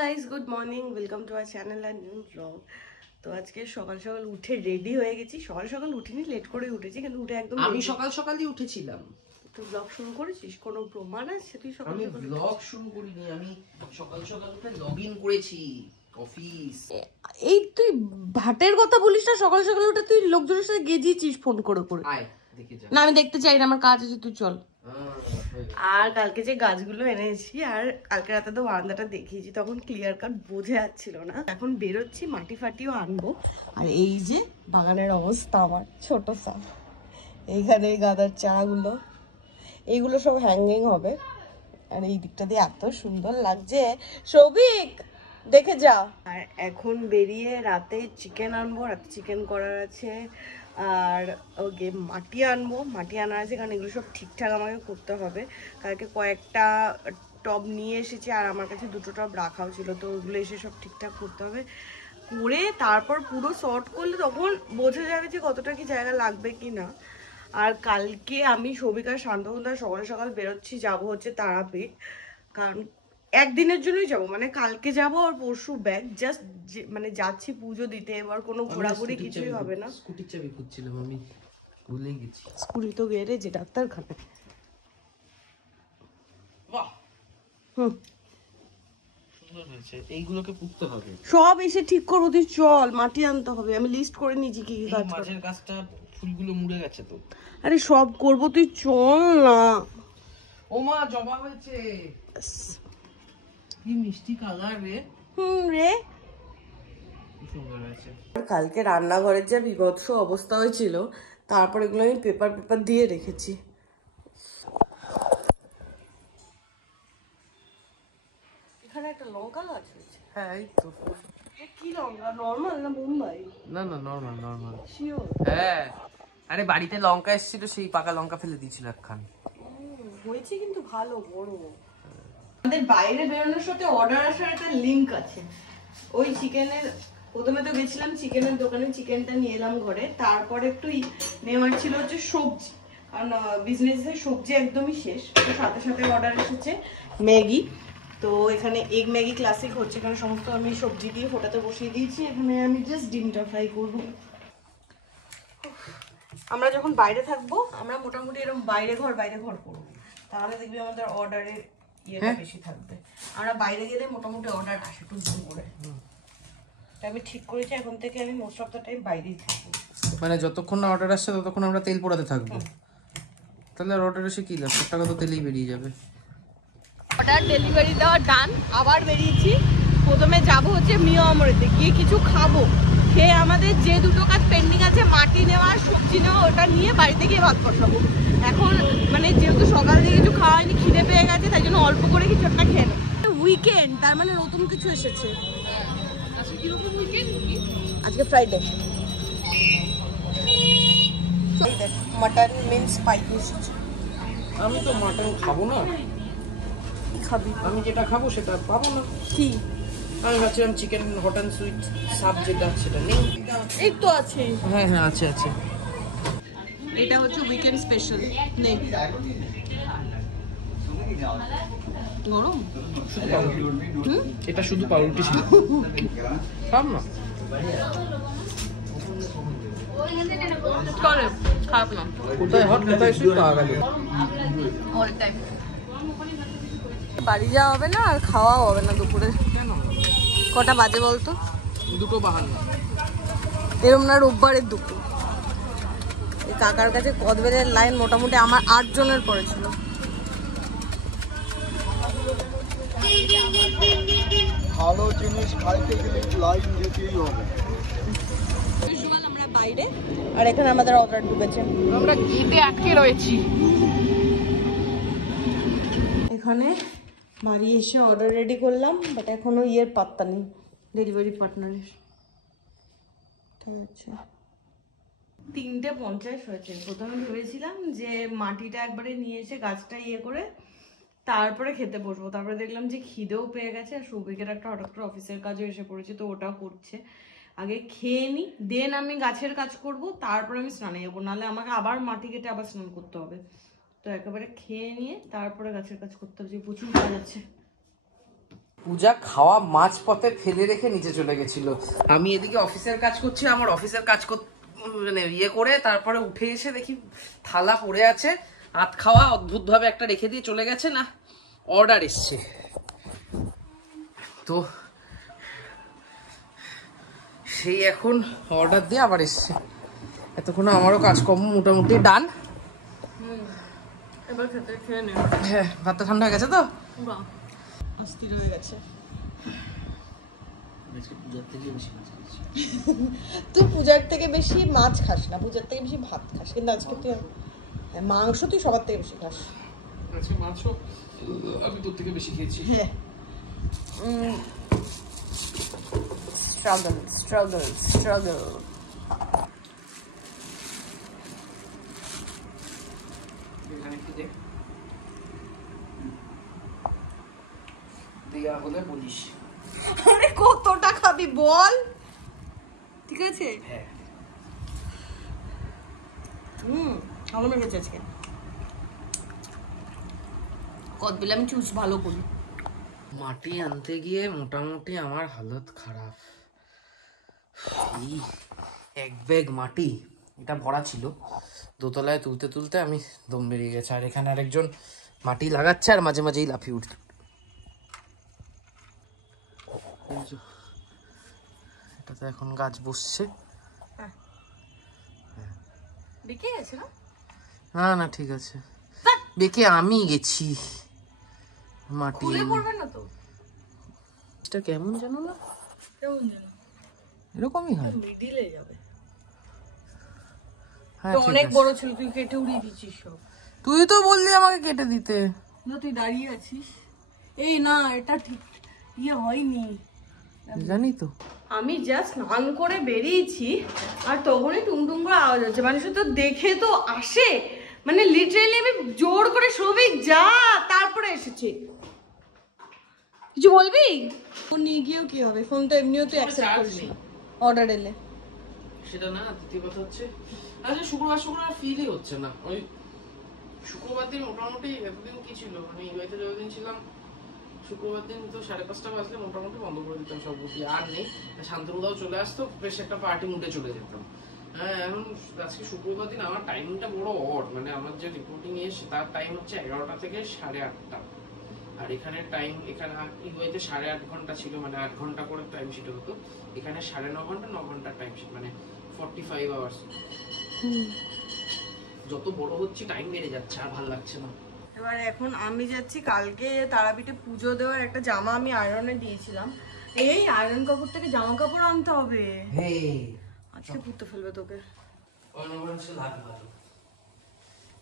Guys, good morning, welcome to our channel আর new blog. তো আজকে সকাল সকাল উঠে রেডি হয়ে গেছি। সকাল সকাল উঠিনি, লেট করে উঠেছি, কিন্তু উঠে একদম আমি সকাল সকালই উঠেছিলাম। তুই ব্লগ শুরু করেছিস? কোনো প্রমাণ আছে তুই সকাল আমি সকাল? ব্লগ শুরু করিনি, আমি সকাল সকাল উঠে লগইন করেছি অফিস। এই তুই ভাটের কথা বলিস না, সকাল সকাল উঠে তুই লোকজনের সাথে গেজিয়েছিস ফোন করে করে। আয় দেখে যা। না আমি দেখতে চাই না, আমার কাজ আছে, তুই চল। আর কালকে যে গাছগুলো এনেছি আর কালকে রাতে তো বারান্দাটা দেখিয়েছি, তখন ক্লিয়ার কাট বোঝা যাচ্ছিল না। এখন বেরোচ্ছি, মাটি ফাটিও আনবো। আর এই যে বাগানের অবস্থা আমার ছোট সা, এইখানে এই গাঁদার চারাগুলো, এইগুলো সব হ্যাঙ্গিং হবে। আর এই দিকটা দিয়ে এত সুন্দর লাগছে, সৌভিক দেখে যা। আর এখন বেরিয়ে রাতে চিকেন আনবো, রাতে চিকেন করার আছে। আর ওকে মাটি আনবো, মাটি আনার আছে, কারণ এগুলো সব ঠিকঠাক আমাকে করতে হবে। কালকে কয়েকটা টব নিয়ে এসেছি আর আমার কাছে দুটো টব রাখাও ছিল, তো ওগুলো এসে সব ঠিকঠাক করতে হবে। করে তারপর পুরো শর্ট করলে তখন বোঝা যাবে যে কতটা কি জায়গা লাগবে কি না। আর কালকে আমি সৌভিক আর শান্তনুদা সকাল সকাল বেরোচ্ছি, যাব হচ্ছে তারাপীঠ। কারণ একদিনের জন্যই যাব, মানে কালকে যাব আর পরশু ব্যাগ, জাস্ট মানে যাচ্ছি পুজো দিতে, এবার কোনো ঘোরাঘুরি কিছুই হবে না। স্কুটির চাবি খুঁজছিলাম, আমি ভুলে গেছি। স্কুটি তো গেলে যে ডাক্তারখানে। বাহ, হুম, সুন্দর হয়েছে। এইগুলোকে পুঁততে হবে, সব এসে ঠিক করবো, তুই চল। মাটি আনতে হবে, আমি লিস্ট করে নিয়েছি কি কি কাজ করব। মাঝের গাছটা ফুলগুলো মুড়ে গেছে তো। আরে সব করবো, তুই চল না। ও মা, জবা হয়েছে, কি মিষ্টি কালার রে। রে, সুন্দর হয়েছে। কালকে রান্নাঘরের যা বিভৎস অবস্থা হয়েছিল, তারপর এগুলো আমি পেপার দিয়ে রেখেছি। এখানে একটা লঙ্কা গাছ হয়েছে। হ্যাঁ এই তো। কি লঙ্কা, নরমাল না মুম্বাই? না না, নরমাল নরমাল। শিওর? হ্যাঁ, আরে বাড়িতে লঙ্কা এসেছিল, সেই পাকা লঙ্কা ফেলে দিয়েছিল একখান। হয়েছে কিন্তু ভালো বড়। আমাদের বাইরে বেরোনোর সাথে অর্ডার আসার একটা লিংক আছে। ওই চিকেনের, প্রথমে তো গেছিলাম চিকেনের দোকানে, চিকেনটা নিয়ে এলাম ঘরে। তারপরে একটু নেওয়ার ছিল হচ্ছে সবজি, কারণ বিজনেসের সবজি একদমই শেষ। তো সাথে সাথে অর্ডার এসেছে ম্যাগি। তো এখানে এগ ম্যাগি ক্লাসিক হচ্ছে, এখানে সমস্ত আমি সবজি দিয়ে ফোটাতে বসিয়ে দিয়েছি। এখানে আমি জাস্ট ডিমটা ফ্রাই করবো। আমরা যখন বাইরে থাকবো, আমরা মোটামুটি এরকম বাইরে ঘর করবো, তাহলে দেখবি আমাদের অর্ডারের ইয়েটা বেশি থাকবে। আমরা বাইরে গেলে মোটামুটি অর্ডার আসে টুকটুক করে। তাই আমি ঠিক করেছি এখন থেকে আমি মোস্ট অফ দ্য টাইম বাইরেই থাকবো। মানে যতক্ষণ না অর্ডার আসছে ততক্ষণ আমরা তেল পোড়াতে থাকবো। তাহলে আর অর্ডার এসে কি লাভ, সব টাকা তো তেলেই বেরিয়ে যাবে। অর্ডার ডেলিভারি দেওয়া ডান, আবার বেরিয়েছি। প্রথমে যাব হচ্ছে মিয়ামরিতে, গিয়ে কিছু খাবো, খেয়ে আমাদের যে দুটো কাজ পেন্ডিং আছে, মাটি নেওয়া, সবজি নেওয়া, ওটা নিয়ে বাড়িতে গিয়ে ভাত বসাবো। এখন মানে যেহেতু সকাল থেকে কিছু খাওয়া হয়নি, খিদে পেয়ে গেছে, তাই জন্য অল্প করে কিছু একটা খেয়ে নেব। উইকেন্ড, তার মানে নতুন কিছু এসেছে। আজকে ফ্রাইডে। মাটন মিন্স পাই এসেছে। আমি তো মাটন খাবো না। খাবি? আমি যেটা খাবো সেটা পাবো না। কি? আমি ভাবছিলাম chicken hot and sweet sub যেটা, সেটা নেই। এই তো আছে। হ্যাঁ হ্যাঁ, আছে আছে। এটা হচ্ছে উইকেন্ড স্পেশাল। নেই গরম, এটা শুধু পাউরুটি ছিল, খাব না। খারাপ না। কোথায় হট কোথায় সুইট পাওয়া গেল। বাড়ি যাওয়া হবে না আর খাওয়াও হবে না দুপুরে। কটা বাজে বলতো? 2:52। এরম না, রোববারের দুপুর। এই কাকার কাছে কদবেলের লাইন মোটামুটি আমার 8 জনের পড়েছিল। ভালো জিনিস খাইতে গেলে লাইন দিতেই হবে। আমরা বাইরে, আর এখানে আমাদের অর্ডার ঢুকেছে, আমরা গেটে আটকে রয়েছি। এখানে বাড়ি এসে অর্ডার রেডি করলাম, বাট এখনো ইয়ের পাত্তা নেই, ডেলিভারি পার্টনারের। ঠিক আছে, 3:50 হয়েছে। প্রথমে ভেবেছিলাম যে মাটিটা একবারে নিয়ে এসে গাছটা ইয়ে করে তারপরে খেতে বসবো, তারপরে দেখলাম যে খিদেও পেয়ে গেছে, আর সৌভিকের একটা হঠাৎ করে অফিসের কাজও এসে পড়েছে, তো ওটাও করছে। আগে খেয়ে নি, দেন আমি গাছের কাজ করব, তারপরে আমি স্নানে যাবো, নাহলে আমাকে আবার মাটি কেটে আবার স্নান করতে হবে। তো একেবারে খেয়ে নিয়ে তারপরে গাছের কাজ করতে হবে, প্রচুর কাজ আছে। পূজা খাওয়া মাছ পথে ফেলে রেখে নিচে চলে গেছিল। আমি এদিকে অফিসের কাজ করছি, আমার অফিসের কাজ মানে ইয়ে করে তারপরে উঠে এসে দেখি থালা পড়ে আছে, আত খাওয়া অদ্ভুত ভাবে একটা রেখে দিয়ে চলে গেছে। না অর্ডার এসছে, তো সেই এখন অর্ডার দিয়ে আবার এসছে। এতক্ষণ আমারও কাজকর্ম মোটামুটি ডান। এবার খেতে খেয়ে নে। হ্যাঁ, ভাতটা ঠান্ডা হয়ে গেছে তো? বাহ, অস্থির হয়ে গেছে। তুই পূজার থেকে বেশি মাছ খাস না, পূজার থেকে বেশি ভাত খাস, কিন্তু আজকে তুই মাংস তুই সবার থেকে বেশি খাস। আজকে মাছও আমি তোর থেকে বেশি খেয়েছি। হ্যাঁ, স্ট্রাগল। দেয়া হলে বলিস। আরে কতটা খাবি বল, ঠিক আছে? হ্যাঁ, ভালো মেখেছে আজকে। কত বেলা আমি চুজ ভালো করি। মাটি আনতে গিয়ে মোটামুটি আমার হালত খারাপ। এই এক ব্যাগ মাটি এটা ভরা ছিল, দোতলায় তুলতে তুলতে আমি দম বেরিয়ে গেছে। আর এখানে আরেকজন মাটি লাগাচ্ছে আর মাঝে মাঝেই লাফিয়ে উঠছে। এটাতে এখন গাছ বসছে। বেঁকে গেছে না? না না, ঠিক আছে, বেঁকে আমি গেছি মাটি। খুলে পড়বে না তো? এটা কেমন জানো না, কেমন জানো? এরকমই হয়। মিডিলে যাবে। হ্যাঁ, তো অনেক বড় ছিল, তুই কেটে উড়িয়ে দিচ্ছিস সব। তুই তো বললি আমাকে কেটে দিতে। না, তুই দাঁড়িয়ে আছিস। এই না, এটা ঠিক ইয়ে হয়নি, জানি তো। আমি জাস্ট স্নান করে বেরিয়েছি আর তখনই টুংটুং করে আওয়াজ হচ্ছে। মানুষ তো দেখে তো আসে, মানে লিটারালি আমি জোর করে সবিক যা তারপরে এসেছে। কিছু বলবি? ফোন নিয়ে গিয়েও কি হবে, ফোন তো এমনিও তুই অ্যাকসেপ্ট করবি অর্ডার এলে। সেটা না, দ্বিতীয় কথা হচ্ছে আচ্ছা শুক্রবার ফিলই হচ্ছে না। ওই শুক্রবার দিন মোটামুটি এতদিন কি ছিল, মানে ইউএতে যতদিন ছিলাম শুক্রবার দিন তো 5:30 বাজলে মোটামুটি বন্ধ করে দিতাম সব বুটি, আর নেই। শান্তনুদাও চলে আসতো, বেশ একটা পার্টি মুডে চলে যেতাম। হ্যাঁ, এখন আজকে শুক্রবার দিন আমার টাইমটা বড় অড, মানে আমার যে রিপোর্টিং এসে তার টাইম হচ্ছে 11টা থেকে 8:30, আর এখানে টাইম এখানে ইউএতে 8.5 ঘন্টা ছিল, মানে 8 ঘন্টা করে টাইম শিট হতো। এখানে 9.5 ঘন্টা 9 ঘন্টার টাইম শিট, মানে 45 আওয়ার্স। যত বড় হচ্ছে টাইম বেড়ে যাচ্ছে, আর ভালো লাগছে না। এবার এখন আমি যাচ্ছি, কালকে তারাপীঠে পুজো দেওয়ার একটা জামা আমি আয়রনে দিয়েছিলাম। এই আয়রন কাপড় থেকে জামা কাপড় আনতে হবে, আজকে পুঁতে ফেলবে তোকে।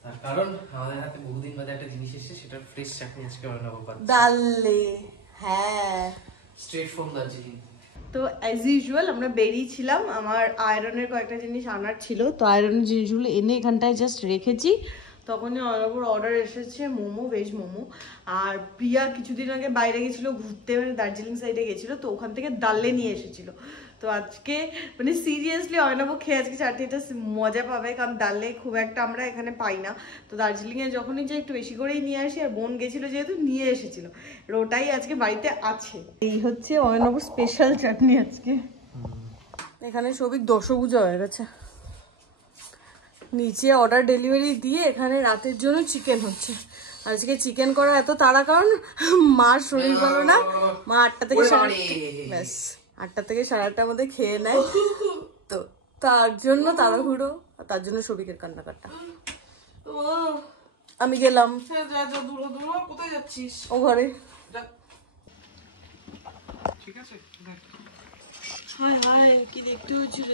তার কারণ আমাদের হাতে বহুদিন বাদে একটা জিনিস এসেছে, সেটা ফ্রেশ চাটনি আজকে বানাবো। ডাললে, হ্যাঁ, স্ট্রেট ফ্রম দার্জিলিং। তো অ্যাজ ইউজুয়াল আমরা বেরিয়েছিলাম, আমার আয়রনের কয়েকটা জিনিস আনার ছিল, তো আয়রনের জিনিসগুলো এনে এখানটায় জাস্ট রেখেছি। তখনই অর্ডার এসেছে মোমো, ভেজ মোমো। আর প্রিয়া কিছুদিন আগে বাইরে গেছিলো ঘুরতে, মানে দার্জিলিং সাইডে গেছিলো, তো ওখান থেকে ডাললে নিয়ে এসেছিলো। তো আজকে মানে সিরিয়াসলি অয়নব খেয়ে আজকে চাটনিটা মজা পাবে, কারণ ডাললে খুব একটা আমরা এখানে পাই না। তো দার্জিলিংয়ে যখনই যাই একটু বেশি করেই নিয়ে আসি, আর বোন গেছিলো যেহেতু নিয়ে এসেছিলো, ওটাই আজকে বাড়িতে আছে। এই হচ্ছে অয়নব স্পেশাল চাটনি আজকে। এখানে সবিক দশভুজা হয়ে গেছে, নিচে অর্ডার ডেলিভারি দিয়ে এখানে রাতের জন্য চিকেন হচ্ছে। আজকে চিকেন করা এত তাড়া, কারণ মার শরীর ভালো না, মা 8টা থেকে 8:30 মধ্যে খেয়ে নেয়, তো তার জন্য তাড়াহুড়ো, তার জন্য সবিকের কান্নাকাটা। আমি গেলাম, কোথায় যাচ্ছিস? ও ঘরে। ঠিক আছে, কি দেখতে হচ্ছিল,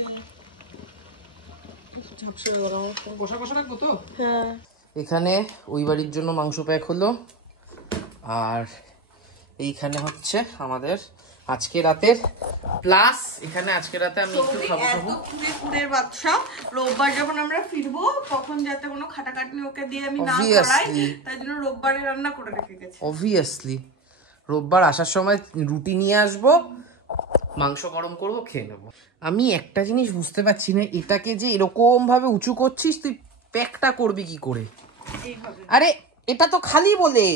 এখানে ওই বাড়ির জন্য মাংস প্যাক হলো, আর এইখানে হচ্ছে আমাদের আজকে রাতের প্লাস। এখানে আজকে রাতে আমি একটু খাবো। কুড়ের বাদশা, রোববার যখন আমরা ফিরবো তখন যাতে কোনো খাটাখাটনি ওকে দিয়ে আমি না করাই, তাই জন্য রোববারে রান্না করে রেখে গেছি। অবভিয়াসলি রোববার আসার সময় রুটি নিয়ে আসবো, মাংস গরম করবো, খেয়ে নেবো। আমি একটা জিনিস বুঝতে পারছি না, এটাকে যে এরকম ভাবে উঁচু করছিস, তুই প্যাকটা করবি কি করে? আরে এটা তো খালি বলে,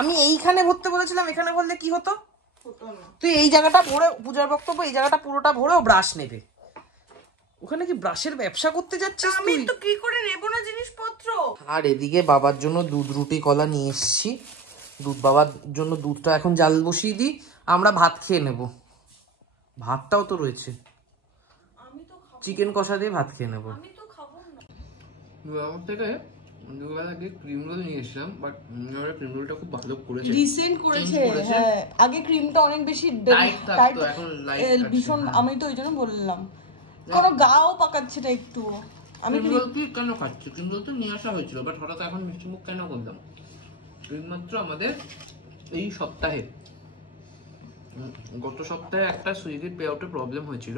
আমি এইখানে ভরতে বলেছিলাম, এখানে বললে কি হতো? তুই এই জায়গাটা ভরে পূজার বক্তব্য, এই জায়গাটা পুরোটা ভরে ও ব্রাশ নেবে। ওখানে কি ব্রাশের ব্যবসা করতে যাচ্ছিস আমি তুই? তো কি করে নেব না জিনিসপত্র। আর এদিকে বাবার জন্য দুধ রুটি কলা নিয়ে এসেছি। বাবার জন্য দুধটা এখন জাল বসিয়ে দিই, আমরা ভাত খেয়ে নেব। ভাতটাও তো রয়েছে, চিকেন কষা দিয়ে ভাত খেয়ে নেবো। আমার থেকে দুবেলা গিয়ে ক্রিম রোল নিয়ে এসেছিলাম, বাট ক্রিম রোলটা খুব ভালো করেছে, রিসেন্ট করেছে। হ্যাঁ, আগে ক্রিমটা অনেক বেশি টাইট, এখন লাইট ভীষণ। আমি তো ওই জন্য বললাম, কোনো গাও পাকাচ্ছে না একটু। আমি ক্রিম রোল কি কেন খাচ্ছি? ক্রিম রোল তো নিয়ে আসা হয়েছিল, বাট হঠাৎ এখন মিষ্টি মুখ কেন করলাম? মাত্র আমাদের এই সপ্তাহে, গত সপ্তাহে একটা সুইগির পে আউটে প্রবলেম হয়েছিল,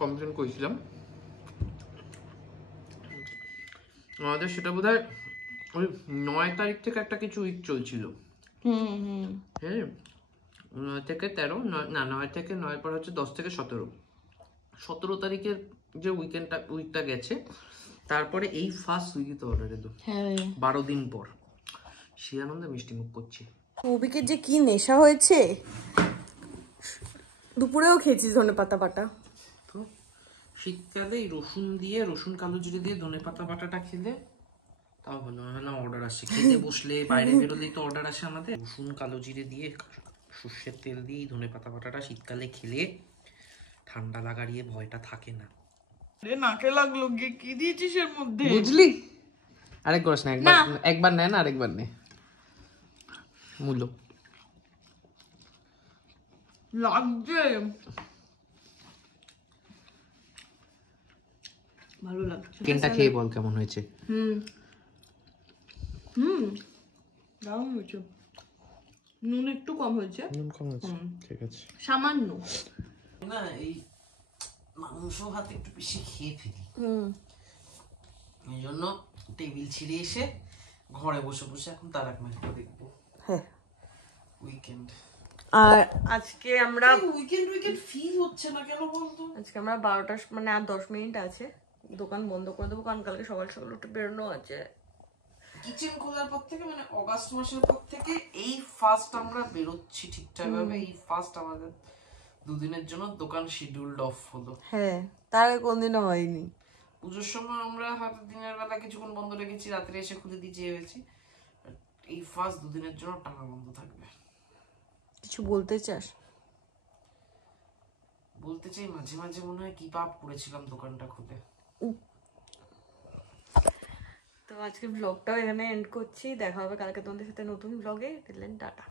কমপ্লেন করেছিলাম আমাদের। সেটা বোধহয় ওই 9 তারিখ থেকে একটা কিছু উইক চলছিল। হ্যাঁ, 9 থেকে 13, না 9 থেকে 9 পর হচ্ছে 10 থেকে 17 তারিখের যে উইকটা গেছে, তারপরে এই ফার্স্ট সুইগিতে অর্ডার এলো। 12 দিন পর। সে আনন্দে মিষ্টি মুখ করছি। কবিকে যে কি নেশা হয়েছে, দুপুরেও খেয়েছিস ধনে পাতা বাটা। তো শীতকালে রসুন কালো জিরে দিয়ে ধনে পাতা বাটাটা খেলে তাও ভালো। না অর্ডার আসছে, খেতে বসলে বাইরে বেরোলেই তো অর্ডার আসে আমাদের। রসুন কালো জিরে দিয়ে সর্ষের তেল দিয়ে ধনে পাতা বাটাটা শীতকালে খেলে ঠান্ডা লাগারিয়ে ভয়টা থাকে না। নাকে লাগলো, কি দিয়েছিস এর মধ্যে? বুঝলি? আরেক করিস না, একবার নে না, আরেকবার নে। মূল্য লাগছে, ভালো লাগছে। চিকেনটা খেয়ে বল কেমন হয়েছে। দারুণ হয়েছে। নুন একটু কম হয়েছে, নুন কম হয়েছে, ঠিক আছে, সামান্য। না এই মাংস ভাত একটু বেশি খেয়ে ফেলি, এই জন্য টেবিল ছিঁড়ে এসে ঘরে বসে বসে এখন তারক মেহতা দেখবো। হ্যাঁ, উইকেন্ড। আর আজকে আমরা উইকেন্ড ফিল হচ্ছে না কেন বলতো? আজকে আমরা 12টা মানে আর 10 মিনিট আছে দোকান বন্ধ করে দেবো, কারণ কালকে সকাল সকাল উঠে বেরোনো আছে। কিচেন খোলার পর থেকে, মানে অগাস্ট মাসের পর থেকে এই ফার্স্ট আমরা বেরোচ্ছি ঠিকঠাক ভাবে। এই ফার্স্ট আমাদের দুদিনের জন্য দোকান শিডিউলড অফ হলো। হ্যাঁ, তার আগে কোনদিনও হয়নি। পুজোর সময় আমরা হয়তো দিনের বেলা কিছুক্ষণ বন্ধ রেখেছি, রাত্রে এসে খুলে দিয়ে যেয়ে হয়েছি। এই ফার্স্ট দুদিনের জন্য টাকা বন্ধ থাকবে। কিছু বলতে চাস? বলতে চাই, মাঝে মাঝে মনে হয় কি পাপ করেছিলাম দোকানটা খুলে। তো আজকে ব্লগটাও এখানে এন্ড করছি, দেখা হবে কালকে তোমাদের সাথে নতুন ব্লগে। টাটা।